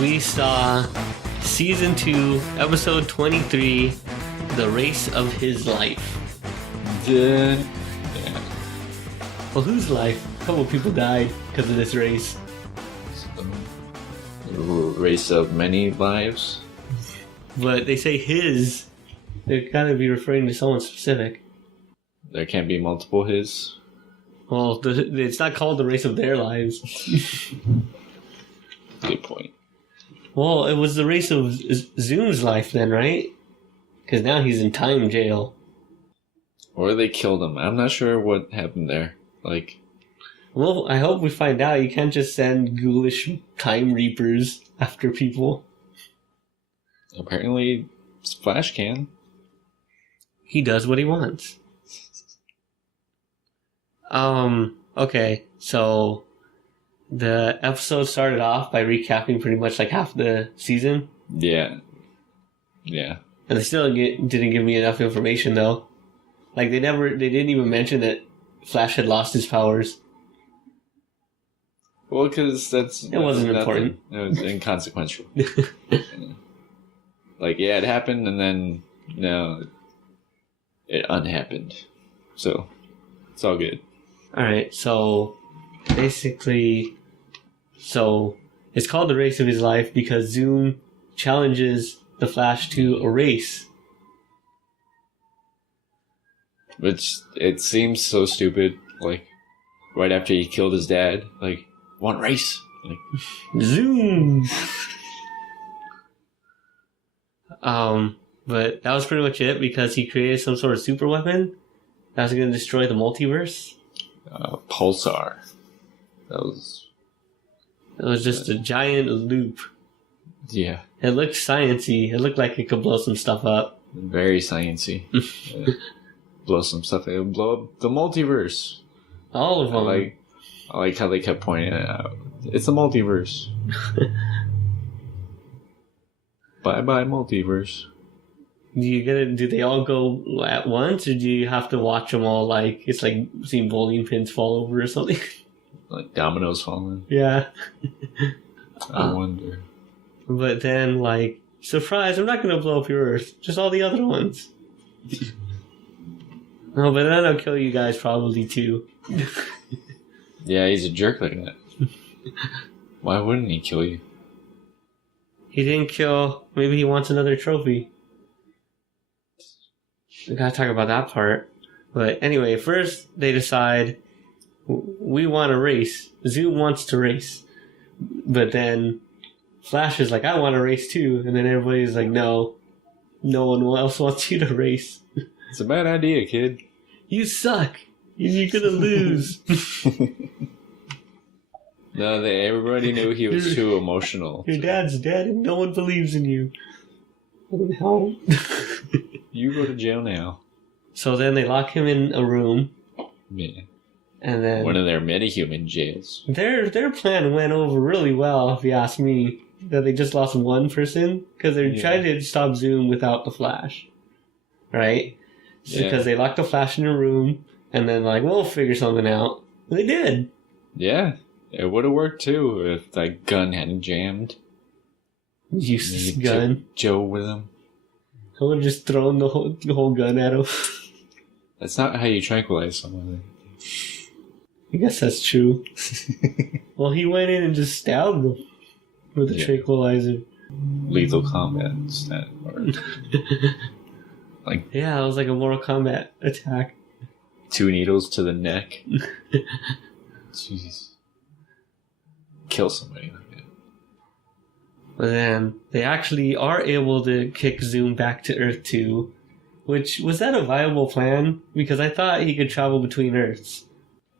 we saw Season 2, Episode 23, The Race of His Life. Yeah. Well, whose life? A couple of people died because of this race. A race of many lives. But they say his. They're gotta be referring to someone specific. There can't be multiple his. Well, it's not called the race of their lives. Good point. Well, it was the race of Zoom's life then, right? Because now he's in time jail. Or they killed him. I'm not sure what happened there. Well, I hope we find out. You can't just send ghoulish time reapers after people. Apparently, Flash can. He does what he wants. Okay, so the episode started off by recapping pretty much like half the season. Yeah. And they still didn't give me enough information though. Like they didn't even mention that Flash had lost his powers. Well, because it wasn't important. It was inconsequential. It happened and then, it unhappened. So, it's all good. Alright, so basically, it's called the race of his life because Zoom challenges the Flash to a race. Which, it seems so stupid, right after he killed his dad, one race. Zoom! But that was pretty much it because he created some sort of super weapon that was going to destroy the multiverse. Pulsar. It was just a giant loop. Yeah. It looked sciencey. It looked like it could blow some stuff up. Very sciencey. Blow some stuff. It would blow up the multiverse. All of them. I like how they kept pointing it out. It's a multiverse. Bye-bye, multiverse. Do they all go at once, or do you have to watch them all it's like seeing bowling pins fall over or something? Like dominoes falling? Yeah. I wonder. But then, surprise, I'm not going to blow up your Earth. Just all the other ones. No, but then I'll kill you guys probably too. Yeah, he's a jerk like that. Why wouldn't he kill you? He didn't kill. Maybe he wants another trophy. We gotta talk about that part. But anyway, first they decide we want to race. Zoom wants to race. But then Flash is like, I want to race too. And then everybody's like, no one else wants you to race. It's a bad idea, kid. You suck. You're gonna lose. No, everybody knew he was too emotional. Your dad's dead and no one believes in you. No. You go to jail now. So then they lock him in a room. Yeah. And then one of their metahuman jails. Their plan went over really well, if you ask me. That they just lost one person because they're trying to stop Zoom without the Flash, right? Because they locked the Flash in a room and then we'll figure something out. And they did. Yeah, it would have worked too if that gun hadn't jammed. Useless gun. Joe with him. I would have just thrown the whole gun at him. That's not how you tranquilize someone. I guess that's true. Well, he went in and just stabbed him with a tranquilizer. Lethal combat instead. Yeah, it was like a Mortal Kombat attack. 2 needles to the neck. Jeez. Kill somebody like that. But then they actually are able to kick Zoom back to Earth 2. Was that a viable plan? Because I thought he could travel between Earths.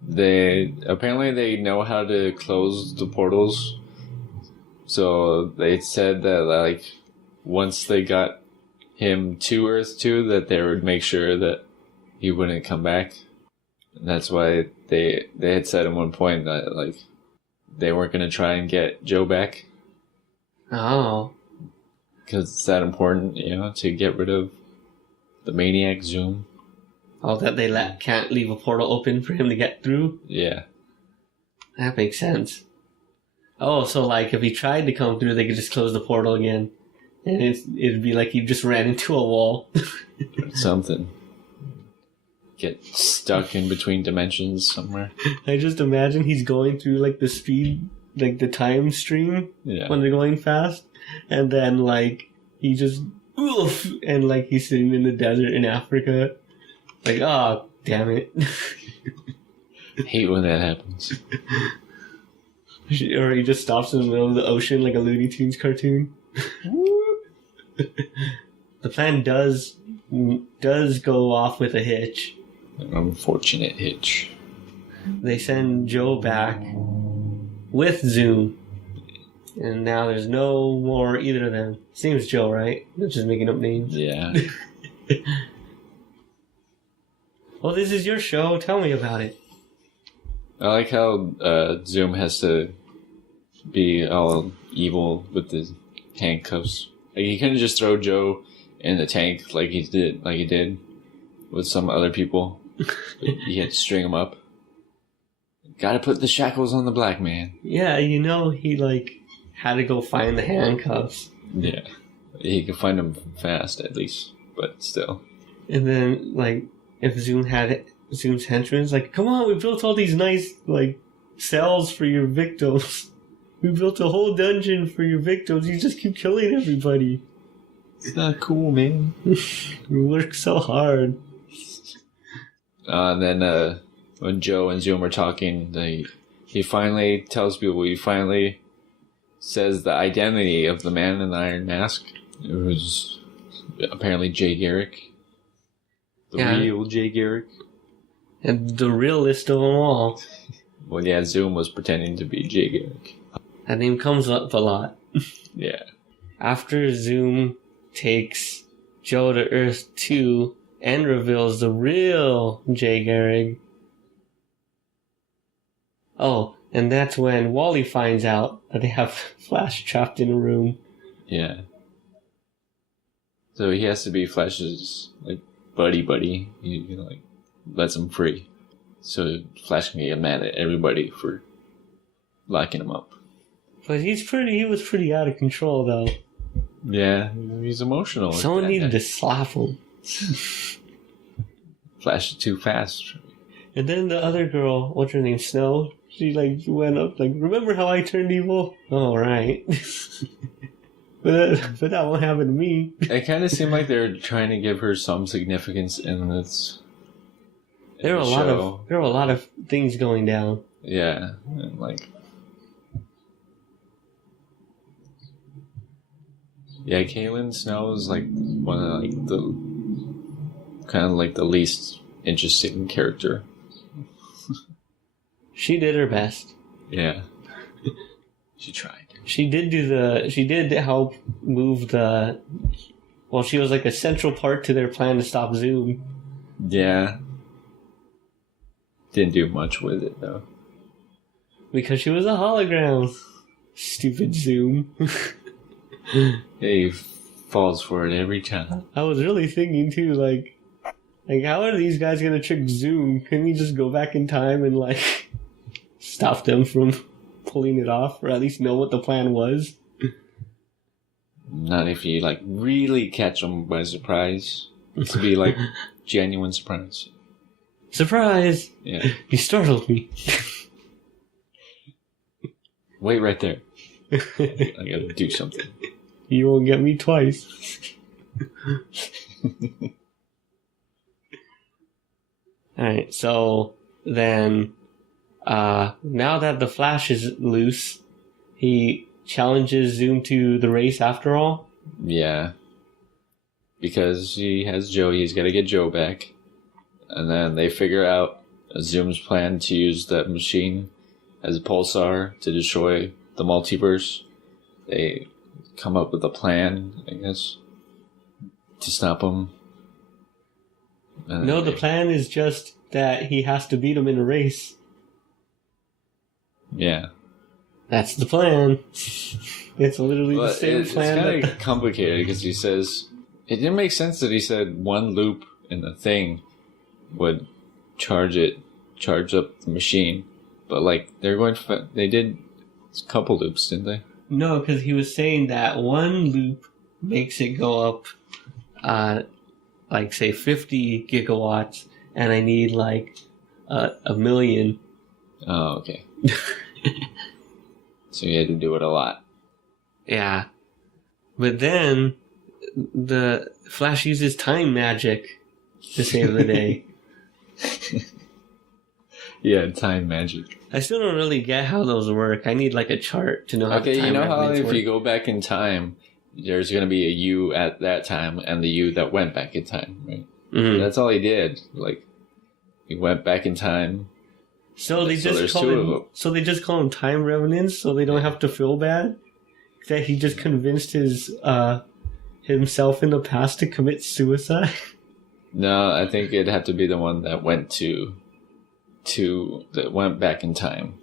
Apparently they know how to close the portals. So they said that once they got him to Earth 2, that they would make sure that he wouldn't come back. And that's why they had said at one point that they weren't going to try and get Joe back. Oh. Because it's that important, to get rid of the maniac Zoom. Oh, that they can't leave a portal open for him to get through? Yeah. That makes sense. Oh, so like if he tried to come through, they could just close the portal again, and it'd be like he just ran into a wall. Something. Get stuck in between dimensions somewhere. I just imagine he's going through like the speed, like the time stream when they're going fast, and then like he just oof, and like he's sitting in the desert in Africa, like oh damn it. Hate when that happens. Or he just stops in the middle of the ocean like a Looney Tunes cartoon. The plan does go off with a hitch. An unfortunate hitch. They send Joe back with Zoom. And now there's no more either of them. His name's Joe, right? They're just making up names. Yeah. Well, this is your show. Tell me about it. I like how Zoom has to be all evil with the handcuffs. Like he couldn't just throw Joe in the tank like he did with some other people. He had to string him up. Gotta put the shackles on the black man. Yeah, he like had to go find the handcuffs. Yeah, he could find them fast at least, but still. And then like if Zoom had Zoom's henchmen, like, come on, we built all these nice like cells for your victims. We built a whole dungeon for your victims. You just keep killing everybody. It's not cool, man. We work so hard. And then when Joe and Zoom are talking, he finally tells people, he finally says the identity of the man in the iron mask. It was apparently Jay Garrick. The real Jay Garrick. And the realest of them all. Well, yeah, Zoom was pretending to be Jay Garrick. That name comes up a lot. Yeah. After Zoom takes Joe to Earth 2 and reveals the real Jay Garrick. Oh, and that's when Wally finds out that they have Flash trapped in a room. Yeah. So he has to be Flash's, like, buddy. He like, lets him free. So Flash can get mad at everybody for locking him up. But he was pretty out of control, though. Yeah, he's emotional. Someone needed to slap him. Flash is too fast. And then the other girl, what's her name, Snow? She like went up like, remember how I turned evil? Oh, right. but that won't happen to me. It kind of seemed like they were trying to give her some significance in this. There were a lot of things going down. Yeah, and like. Yeah, Caitlin Snow is like one of like the kind of like the least interesting character. She did her best. Yeah, she tried. She did help move the. Well, she was like a central part to their plan to stop Zoom. Yeah, didn't do much with it though. Because she was a hologram. Stupid Zoom. He falls for it every time. I was really thinking too, like how are these guys gonna trick Zoom? Can we just go back in time and like stop them from pulling it off, or at least know what the plan was? Not if you like really catch them by surprise. It's to be like genuine surprise. Surprise! Yeah, you startled me. Wait right there. I gotta do something. You won't get me twice. Alright, so then now that the Flash is loose, he challenges Zoom to the race after all? Yeah. Because he has Joe, he's gotta get Joe back. And then they figure out Zoom's plan to use that machine as a pulsar to destroy the multiverse. They come up with a plan, I guess, to stop him. No, the plan is just that he has to beat him in a race. Yeah. That's the plan. It's literally the same plan. It's kind of complicated because he says... It didn't make sense that he said one loop in the thing would charge up the machine. But, like, they did It's a couple loops, didn't they? No, because he was saying that one loop makes it go up, like say 50 gigawatts, and I need like a million. Oh, okay. So you had to do it a lot. Yeah. But then the Flash uses time magic to save the day. Yeah, time magic. I still don't really get how those work. I need like a chart to know how Okay, the time you know how revenants if work. you go back in time, there's going to be a you at that time and the you that went back in time, right? Mhm. That's all he did. Like, he went back in time. So they So just there's call two of him. them. So they just call him time revenants, so they don't have to feel bad that he just convinced his himself in the past to commit suicide. No, I think it'd have to be the one that went that went back in time.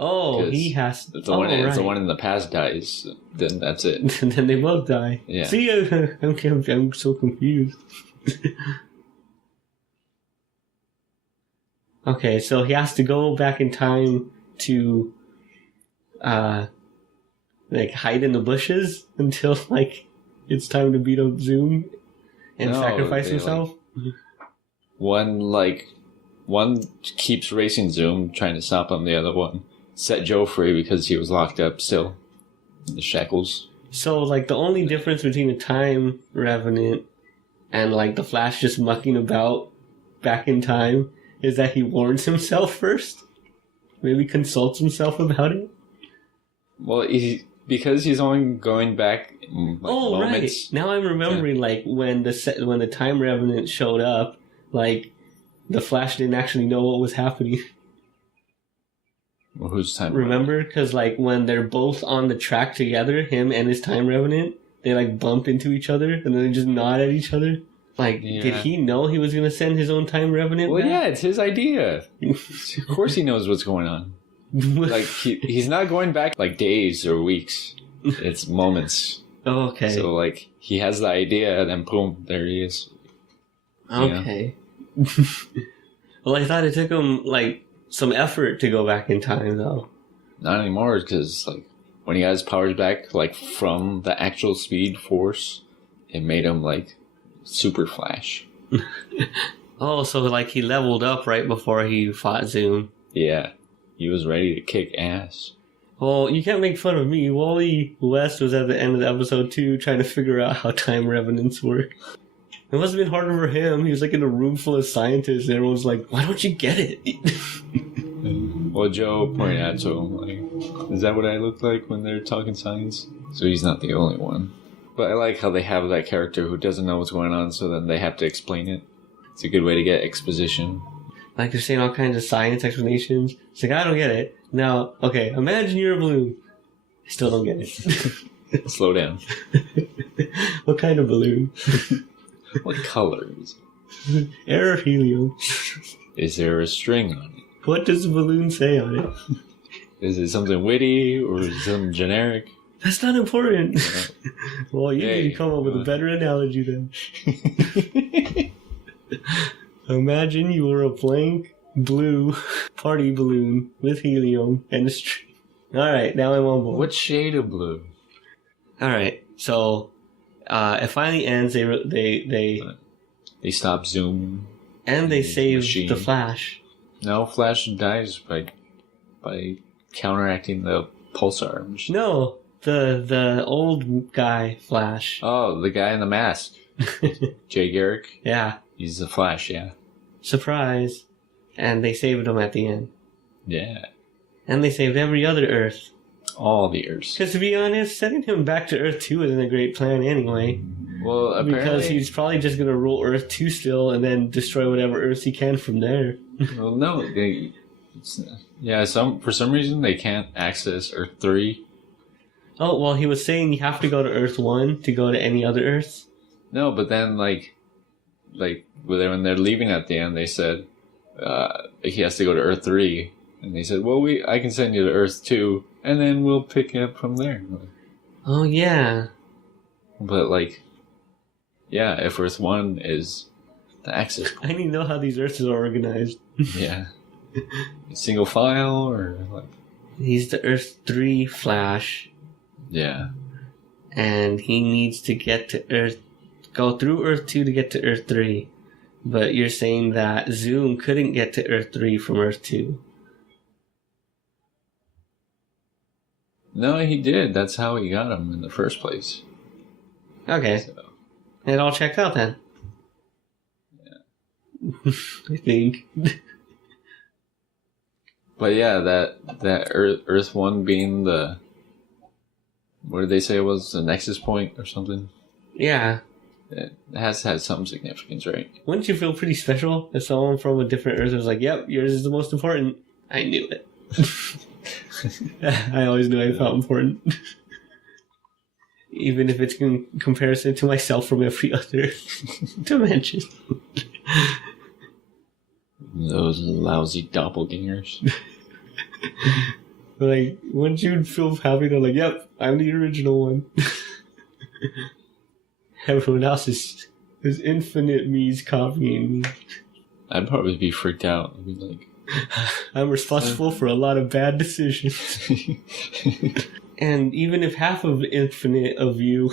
Oh, 'Cause he has. If the one, if the right. one in the past dies, then that's it. And then they both die. Yeah. See, I'm so confused. Okay, so he has to go back in time to, like hide in the bushes until like it's time to beat up Zoom and No, sacrifice they, himself. One keeps racing Zoom, trying to stop him. The other one set Joe free because he was locked up still in the shackles. So like the only difference between a time revenant and like the Flash just mucking about back in time is that he warns himself first. Maybe consults himself about it. Well, because he's only going back. Like, Oh right! moments. Now I'm remembering like when the time revenant showed up, like the Flash didn't actually know what was happening. Well, whose time? Remember? Because like when they're both on the track together, him and his time revenant, they like bump into each other and then they just nod at each other. Like, Yeah. did he know he was gonna send his own time revenant? Well, back? yeah, it's his idea. Of course, he knows what's going on. Like he's not going back like days or weeks. It's moments. Oh, okay. So like he has the idea, and then boom, there he is. Okay. Well, I thought it took him like some effort to go back in time, though. Not anymore, because like when he got his powers back, like from the actual Speed Force, it made him like Super Flash. Oh, so like he leveled up right before he fought Zoom. Yeah, he was ready to kick ass. Well, you can't make fun of me. Wally West was at the end of the episode 2 trying to figure out how time revenants work. It must have been harder for him. He was like in a room full of scientists and everyone's like, why don't you get it? Well, Joe pointed out to him, like, is that what I look like when they're talking science? So he's not the only one. But I like how they have that character who doesn't know what's going on, so then they have to explain it. It's a good way to get exposition. Like they're saying all kinds of science explanations. It's like, I don't get it. Now, okay, imagine you're a balloon. I still don't get it. Slow down. What kind of balloon? What color is it? Air or helium? Is there a string on it? What does the balloon say on it? Is it something witty or is it something generic? That's not important. Well, you need to come up with a Hey. better analogy then. Imagine you were a blank blue party balloon with helium and a string. Alright, now I'm on board. What shade of blue? Alright, so it finally ends. They stop Zoom. and they save Machine. the Flash. No, Flash dies by counteracting the pulsar machine. No, the old guy Flash. Oh, the guy in the mask. Jay Garrick. Yeah, He's the Flash, yeah. surprise. And they saved him at the end. Yeah. And they saved every other Earth. All the Earths. Because to be honest, sending him back to Earth 2 isn't a great plan anyway. Well, apparently... Because he's probably just going to rule Earth 2 still and then destroy whatever Earth he can from there. Well, no. For some reason, they can't access Earth 3. Oh, well, he was saying you have to go to Earth 1 to go to any other Earth. No, but then, like when they're leaving at the end, they said he has to go to Earth 3. And they said, well, I can send you to Earth 2, and then we'll pick it up from there. Oh, yeah. But, if Earth 1 is the access I need to know how these Earths are organized. yeah. Single file, or, He's the Earth 3 Flash. Yeah. And he needs to get to go through Earth 2 to get to Earth 3. But you're saying that Zoom couldn't get to Earth 3 from Earth 2. No, he did. That's how he got him in the first place. Okay. So. It all checked out then. Yeah. I think. But yeah, that Earth 1 being the... What did they say it was? The nexus point or something? Yeah. It has had some significance, right? Wouldn't you feel pretty special if someone from a different Earth was like, yep, yours is the most important? I knew it. I always knew I felt important. Even if it's in comparison to myself from every other dimension. Those lousy doppelgangers. Like, wouldn't you feel happy to, like, yep, I'm the original one? Everyone else is infinite me's copying me. I'd probably be freaked out. I'd be like... I'm responsible for a lot of bad decisions. And even if half of infinite of you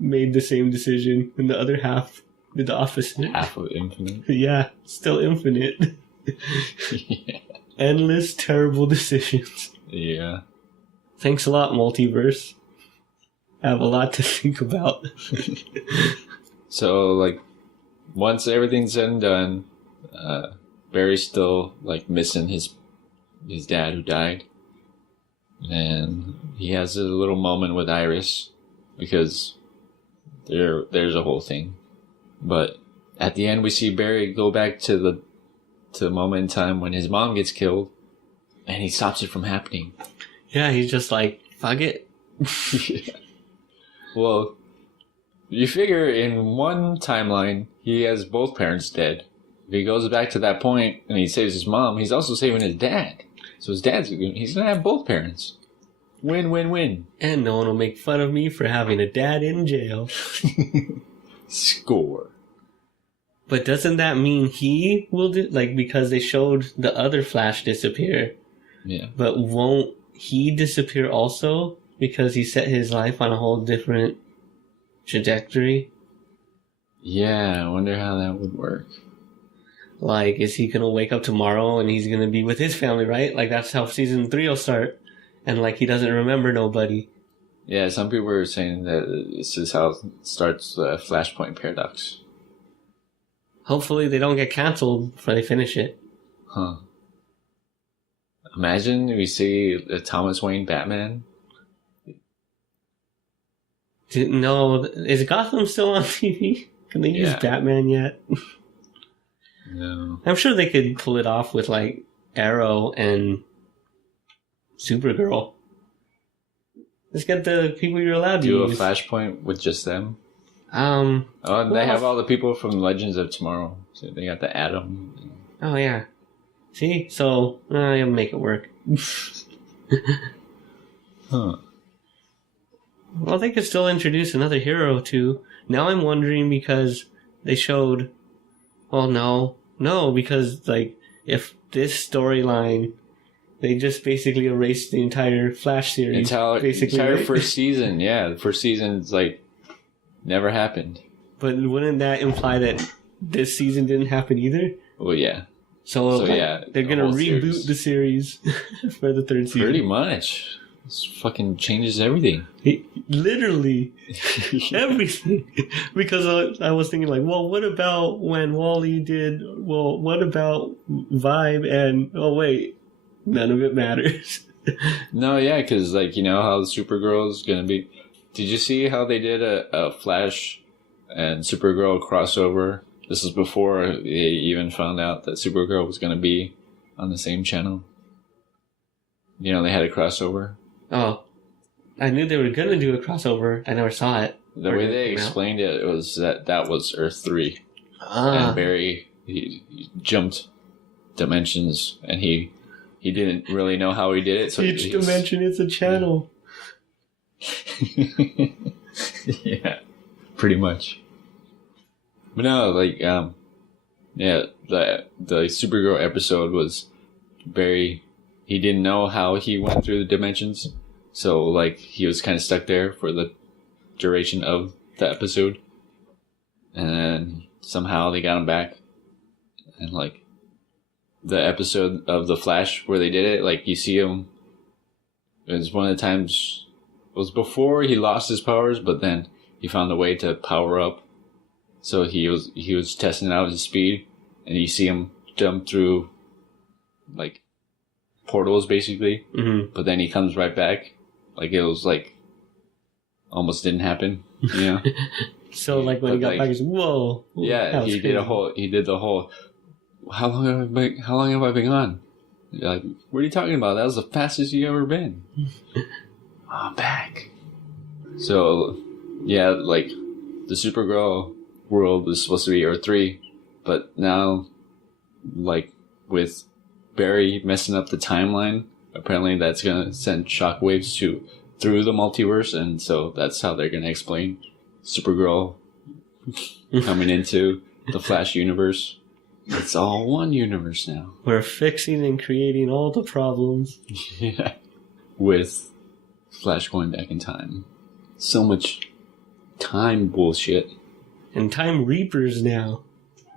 made the same decision, and the other half did the opposite. Half of infinite? Yeah, still infinite. Yeah. Endless, terrible decisions. Yeah. Thanks a lot, multiverse. I have a lot to think about. So, like, once everything's said and done, Barry's still, like, missing his dad who died. And he has a little moment with Iris because there's a whole thing. But at the end, we see Barry go back to the moment in time when his mom gets killed, and he stops it from happening. Yeah, he's just like, fuck it. Yeah. Well, you figure in one timeline, he has both parents dead. If he goes back to that point and he saves his mom, he's also saving his dad. So he's going to have both parents. Win, win, win. And no one will make fun of me for having a dad in jail. Score. But doesn't that mean he will because they showed the other Flash disappear? Yeah. But won't he disappear also because he set his life on a whole different trajectory? Yeah, I wonder how that would work. Like, is he going to wake up tomorrow and he's going to be with his family, right? Like, that's how season 3 will start. And, like, he doesn't remember nobody. Yeah, some people are saying that this is how it starts the Flashpoint paradox. Hopefully they don't get canceled before they finish it. Huh. Imagine we see the Thomas Wayne Batman. No, is Gotham still on TV? Can they use Batman yet? No. I'm sure they could pull it off with, like, Arrow and Supergirl. Let's get the people you're allowed to use. Do a Flashpoint with just them? They have all the people from Legends of Tomorrow. So they got the Atom. Oh, yeah. See? So, you'll make it work. Huh. Well, they could still introduce another hero, too. Now I'm wondering because they showed... Well, no, because, like, if this storyline, they just basically erased the entire Flash series. Entire first season, yeah. The first season's, like, never happened. But wouldn't that imply that this season didn't happen either? Well, yeah. So yeah, they're going to reboot the series for the third season. Pretty much. This fucking changes everything. Literally everything. Because I was thinking, like, well, what about when Wally did... Well, what about Vibe and... Oh, wait. None of it matters. No, yeah, because, like, you know how Supergirl is going to be... Did you see how they did a Flash and Supergirl crossover? This is before they even found out that Supergirl was going to be on the same channel. You know, they had a crossover. Oh. I knew they were going to do a crossover. I never saw it. The way they explained it was that was Earth 3. Ah. And Barry, he jumped dimensions, and he didn't really know how he did it. So each dimension is a channel. Yeah, pretty much. But no, like, yeah, the Supergirl episode was Barry. he didn't know how he went through the dimensions. So, like, he was kind of stuck there for the duration of the episode. And then somehow they got him back. And, like, the episode of The Flash where they did it, like, you see him. It was one of the times, it was before he lost his powers, but then he found a way to power up. So he was testing out his speed, and you see him jump through, like, portals, basically. Mm-hmm. But then he comes right back. Like, it was, like, almost didn't happen, you know? So, like, when he got like, back, he's whoa. Yeah, he did the whole, how long have I been gone? You're like, what are you talking about? That was the fastest you ever been. I'm back. So, yeah, like, the Supergirl world was supposed to be Earth 3, but now, like, with Barry messing up the timeline, apparently that's gonna send shockwaves through the multiverse, and so that's how they're gonna explain Supergirl coming into the Flash universe. It's all one universe now. We're fixing and creating all the problems. Yeah. With Flash going back in time. So much time bullshit. And Time Reapers now.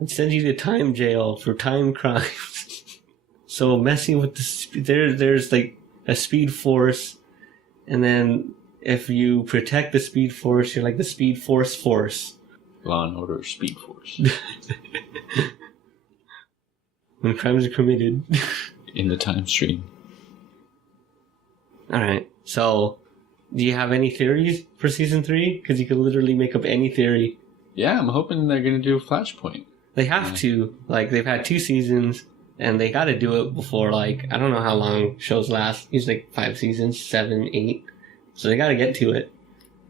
It sends you to time jail for time crimes. So messing with there's like a speed force, and then if you protect the speed force, you're like the speed force. Law and Order Speed Force. When crimes are committed. In the time stream. Alright, so do you have any theories for season 3? Because you could literally make up any theory. Yeah, I'm hoping they're going to do Flashpoint. They have to. Like, they've had 2 seasons, and they got to do it before, like, I don't know how long shows last. Usually like 5 seasons, 7, 8. So they got to get to it.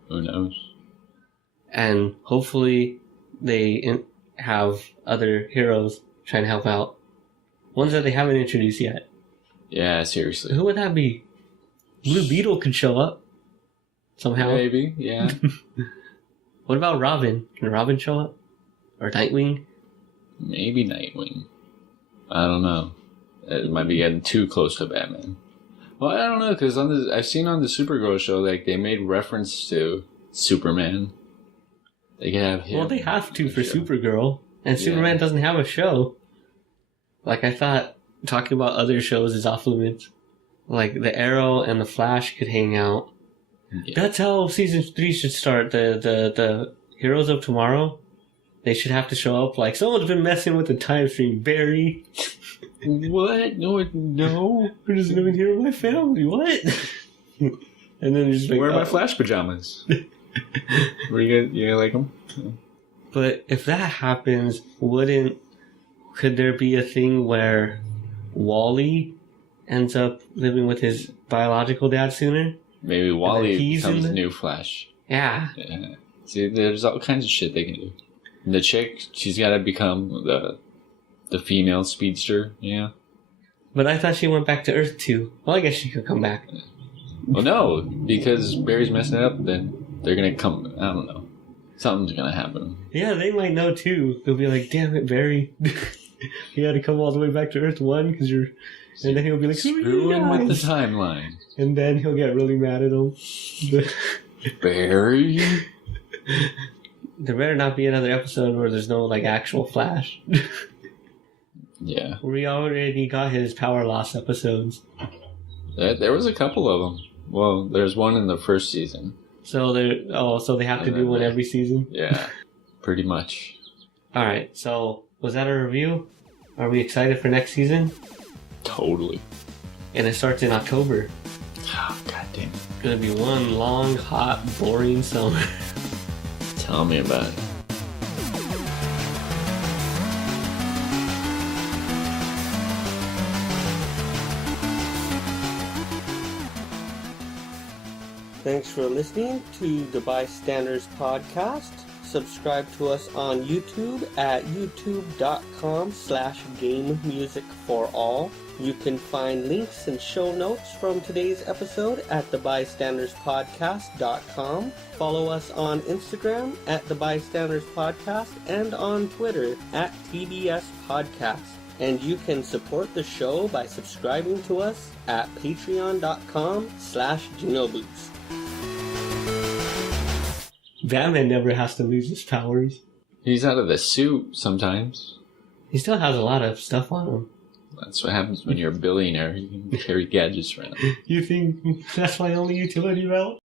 Who knows? And hopefully they have other heroes trying to help out. Ones that they haven't introduced yet. Yeah, seriously. Who would that be? Blue Beetle could show up. Somehow. Maybe, yeah. What about Robin? Can Robin show up? Or Nightwing? Maybe Nightwing. I don't know. It might be getting too close to Batman. Well, I don't know, because I've seen on the Supergirl show, like, they made reference to Superman. They can have him. Well, they have to for Supergirl. And Superman doesn't have a show. Like, I thought talking about other shows is off limits. Like, the Arrow and the Flash could hang out. Yeah. That's how season 3 should start. The Heroes of Tomorrow, they should have to show up like, someone's been messing with the time stream, Barry. What? No. Who doesn't even hear my family? What? And then they're just like, where are my Flash pajamas? Were you gonna like them? But if that happens, could there be a thing where Wally ends up living with his biological dad sooner? Maybe Wally becomes the new Flash. Yeah. See, there's all kinds of shit they can do. And the chick, she's got to become the female speedster, yeah. But I thought she went back to Earth too. Well, I guess she could come back. Well, no, because Barry's messing it up, then they're going to come, I don't know. Something's going to happen. Yeah, they might know too. They'll be like, damn it, Barry. You had to come all the way back to Earth 1 because you're... And then he'll be like, screwing with the timeline. And then he'll get really mad at him. Barry? There better not be another episode where there's no, like, actual Flash. Yeah. We already got his power loss episodes. There was a couple of them. Well, there's one in the first season. So they have to do one every season? Yeah, pretty much. Alright, so was that a review? Are we excited for next season? Totally. And it starts in October. Oh, God damn it. It's gonna be one long, hot, boring summer. Tell me about it. Thanks for listening to the Bystanders Podcast. Subscribe to us on YouTube at youtube.com/GameMusicForAll. You can find links and show notes from today's episode at thebystanderspodcast.com. Follow us on Instagram at The Bystanders Podcast and on Twitter at TBS Podcast. And you can support the show by subscribing to us at patreon.com/GenoBoost. Batman never has to lose his powers. He's out of the suit sometimes. He still has a lot of stuff on him. That's what happens when you're a billionaire. You can carry gadgets around. You think that's my only utility belt?